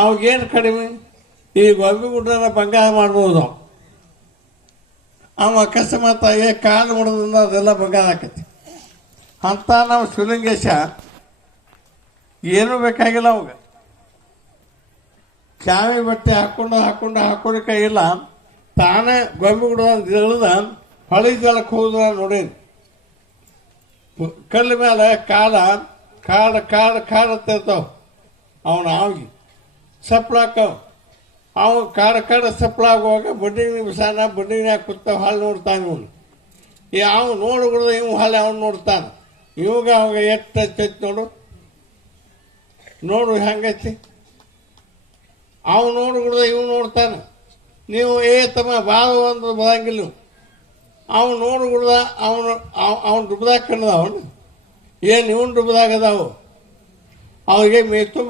ಅವಾಗೇನು ಕಡಿಮೆ, ಈ ಗೊಂಬಿಗುಡ್ಡನ ಬಂಗಾರ ಮಾಡ್ಬೋದು. ಅವ ಅಕಸ್ಮಾತಾಗಿ ಕಾಲು ಮುಡಿದ್ರಿಂದ ಅದೆಲ್ಲ ಬಂಗಾರ ಆಕೈತಿ. ಅಂತ ನಾವು ಶಿವಲಿಂಗೇಶ ಏನೂ ಬೇಕಾಗಿಲ್ಲ ಅವಾಗ. ಚಾವಿ ಬಟ್ಟೆ ಹಾಕೊಂಡು ಕೈಯಿಲ್ಲ, ತಾನೇ ಗೊಂಬಿಗುಡ್ಡ ಇಳಿದ ಹೊಳಿ ಜಲಕ್ಕೆ ಹೋದ್ರ ನೋಡೇನು. ಕಲ್ಲು ಮೇಲೆ ಕಾಡತ್ತಿರ್ತಾವ. ಅವನ ಆವಿಗೆ ಸಪ್ಳಾಕವ್. ಅವ ಕಾಡ ಸಪ್ಳಾಗುವಾಗ ಬಡ್ಡಿಗೆ ನಿಮಿಷಾನ ಬಡ್ಡಿನ್ಯಾಗ ಕೂತಾವ. ಹಾಲು ನೋಡ್ತಾನೆ ಇವನು. ಯಾವ ನೋಡ್ಬಿಡ್ದ ಇವ್ ಹಾಲು ಅವನು ನೋಡ್ತಾನೆ. ಅವಾಗ ಎಷ್ಟು ಹಚ್ಚೈತಿ ನೋಡು ಹೆಂಗೈತಿ. ಅವ್ ನೋಡ್ಬಿಡ್ದ ಇವ್ ನೋಡ್ತಾನೆ. ನೀವು ತಮ್ಮ ಬಾವು ಅಂದ್ರೆ ಬರಂಗಿಲ್ಲ. ಅವ್ನು ನೋಡ್ಬಿಡ್ದ ಅವನು ಡುಬ್ದಾಗ ಕಂಡದ. ಅವನು ಏನು ಇವನು ಡುಬ್ದಾಗದಾವು. ಅವಿಗೆ ಮೇ ತುಂಬ